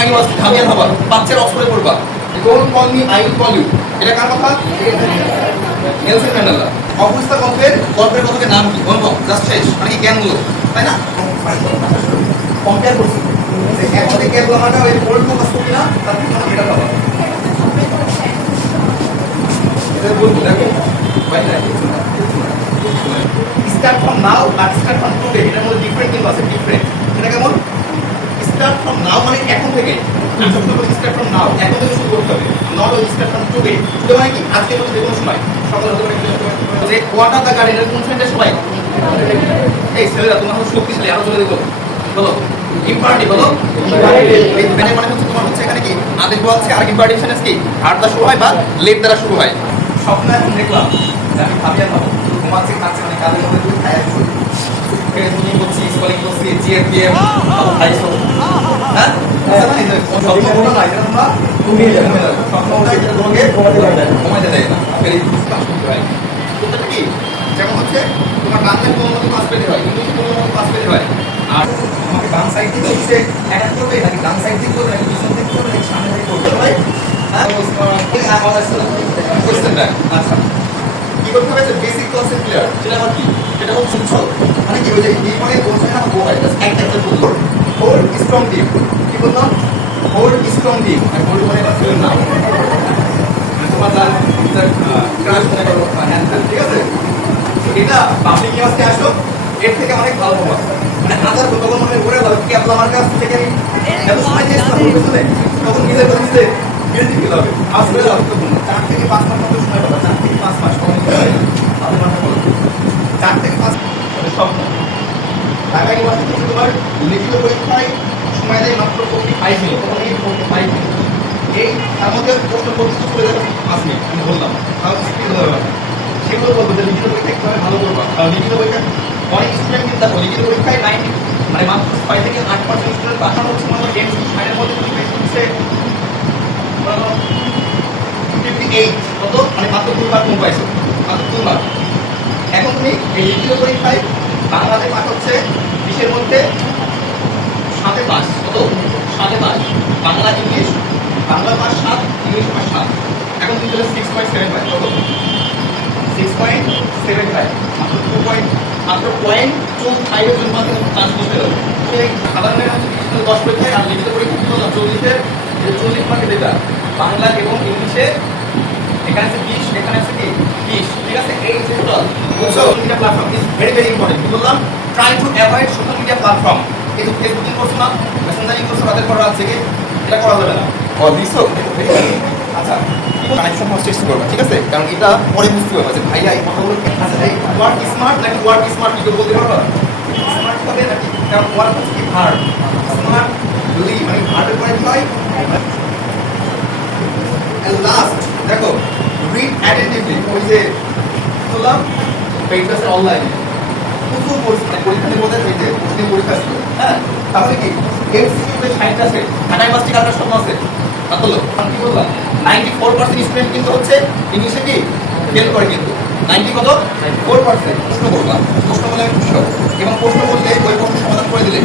Dhaka university ঢাবিয়ান হবা, বাচ্চার অক্সফোর্ডে পড়বা। Don't call me, I will call you. এটা কার কথা? Nelson Mandela. অবস্থা গল্পের কথাকে নাম কি? বলবো জাস্ট শেষ, মানে কি জ্ঞানগুলো, তাই না? কম্পেয়ার করছি যে একসাথে জ্ঞানগুলো আমরা ওই ওল্ড ফোকাস করি না, তার থেকে আমরা এটা পাবো। এটা বলবো দেখো ভাই, স্টার্ট ফ্রম নাও আর স্টার্ট ফ্রম টুডে, এটার মধ্যে ডিফারেন্ট কিন্তু আছে, ডিফারেন্ট। এটা কেমন? স্টার্ট ফ্রম নাও মানে এখন থেকে, স্টার্ট ফ্রম নাও এখন থেকে শুরু করতে হবে, নট ওই স্টার্ট ফ্রম টুডে। টুডে মানে কি? আজকের মধ্যে যে কোনো সময়, সকাল হতে পারে, যে কোয়ার্ট অফ দ্য গার্ডেন এর কোন ফ্রেন্ডের সবাই এই ছেলেরা তোমার হচ্ছে শক্তিশালী, আরো চলে দেখো বলো ইম্পারেটিভ, বলো ইম্পারেটিভ। মানে হচ্ছে তোমার হচ্ছে এখানে কি আদেশ বলছে, আর ইম্পারেটিভ সেন্স কি হার্ট দ্বারা শুরু হয় বা লেট দ্বারা শুরু হয়। স্বপ্ন এখন দেখলাম যে আমি ভাবিয়া পাবো ঘুমাচ্ছি, খাচ্ছি, মানে কাজের মধ্যে তুমি খাই আসছো, তুমি করছি, স্কলিং করছি, জিএফবিএম খাইছো, হ্যাঁ স্বপ্ন বলো না, এটা তোমরা ঘুমিয়ে যাবে, স্বপ্ন ওটা এটা তোমাকে ঘুমাইতে দেয় না। কি যেমন হচ্ছে তোমার বাংলায় কোনো মতো পাস পেতে হয়, ইংলিশে কোনো মতো পাস পেতে হয়, আর আমাকে বাম সাইড থেকে হচ্ছে অ্যাটাক করবে নাকি ডান সাইড থেকে করবে নাকি পিছন থেকে করবে নাকি সামনে থেকে করবে ভাই, হ্যাঁ কোশ্চেনটা। আচ্ছা কি করতে হবে? বেসিক কনসেপ্ট ক্লিয়ার, সেটা আবার কি? সেটা হচ্ছে সুচ্ছল, মানে কি ওই যে এই মানে বলছে না গো হয় জাস্ট একটা বলবো হোল্ড স্ট্রং টিম। কি বললাম? Hold strong team. আর হোল্ড মানে বা ফিল না তোমার তার ক্রাশ মনে করো, হ্যাঁ ঠিক আছে। এটা পাবলিক ইউনিভার্সিটি আসো, এর থেকে অনেক ভালো হবে, মানে হাজার তখন মনে করে ভালো কি আপনার আমার কাছ থেকে আমি এত সময় দিয়ে আসলাম বুঝলে, তখন নিজের কাছে দিতে বিরতি ফিল হবে। আসলে গুরুত্বপূর্ণ 4 থেকে 5 মাস মতো সময় পাবে, 4 থেকে 5 মাস কম হতে পারে, 4 থেকে 5 স্বপ্ন। ঢাকা ইউনিভার্সিটি তোমার লিখিত পরীক্ষায় সময় দেয় মাত্র 45 মিনিট, তখন এই 45 মিনিট এই তার মধ্যে প্রশ্ন প্রস্তুত করে দেবে 5 মিনিট, আমি বললাম তাহলে স্পিড হয়ে যাবে। সেগুলো বলবো যে লিখিত পরীক্ষা কিভাবে ভালো করবো। কারণ লিখিত পরীক্ষা অনেক স্টুডেন্ট কিন্তু দেখো লিখিত পরীক্ষায় 90 মানে মাত্র 6 থেকে 8% স্টুডেন্ট পাঠানো হচ্ছে, মানে এমসি 60 এর মধ্যে তুমি বেশি হচ্ছে 58 কত, মানে মাত্র 2 বার কম পাইছো, মাত্র 2 বার। এখন তুমি এই লিখিত পরীক্ষায় বাংলাতে পাঠ হচ্ছে 20 এর মধ্যে 7 পাস, কত 7 pass, Bangla English, Bangla pass 7, English pass 7। এখন তুমি 6.75 কত 6.75, মাত্র 2.25 এর জন্য মাত্র চান্স করতে হবে। সাধারণ 10 পরীক্ষায় আর লিখিত পরীক্ষা 40-এর 40 মার্কে দেবা বাংলা এবং ইংলিশে, এখানে আছে 20, এখানে আছে কি 20, ঠিক আছে। এই যে total social media platform is very very important. বললাম try to avoid social media platform. এই যে ফেসবুক ইউজ করছো না, মেসেঞ্জার ইউজ করছো, তাদের করা আছে কি এটা করা যাবে না। দিছো আচ্ছা কানেকশন ফার্স্ট টেস্ট করবা, ঠিক আছে, কারণ এটা পরে বুঝতে হবে যে ভাইয়া এই কথাগুলো আচ্ছা এই ওয়ার্ড স্মার্ট নাকি ওয়ার্ড স্মার্ট কি বলতে পারবা? স্মার্ট হবে নাকি, কারণ ওয়ার্ড হচ্ছে কি ভার্ব, স্মার্ট যদি মানে ভার্বের পরে কি হয়। এন্ড লাস্ট দেখো রিড অ্যাটেন্টিভলি, ওই যে বললাম পেইন্টার্স অনলাইন প্রচুর পরীক্ষা বলতে হইতে প্রতিদিন পরীক্ষা আসবে, হ্যাঁ তাহলে কি এমসিকিউতে 60 আছে, ঢাকা ইউনিভার্সিটি আপনার স্বপ্ন আছে তাহলে আমি কি বললাম 94% স্টুডেন্ট কিন্তু হচ্ছে ইংলিশে কি ফেল করে, কিন্তু 90 কত 4% প্রশ্ন করবা, প্রশ্ন বলে এবং প্রশ্ন বললে ওই প্রশ্ন সমাধান করে দিলে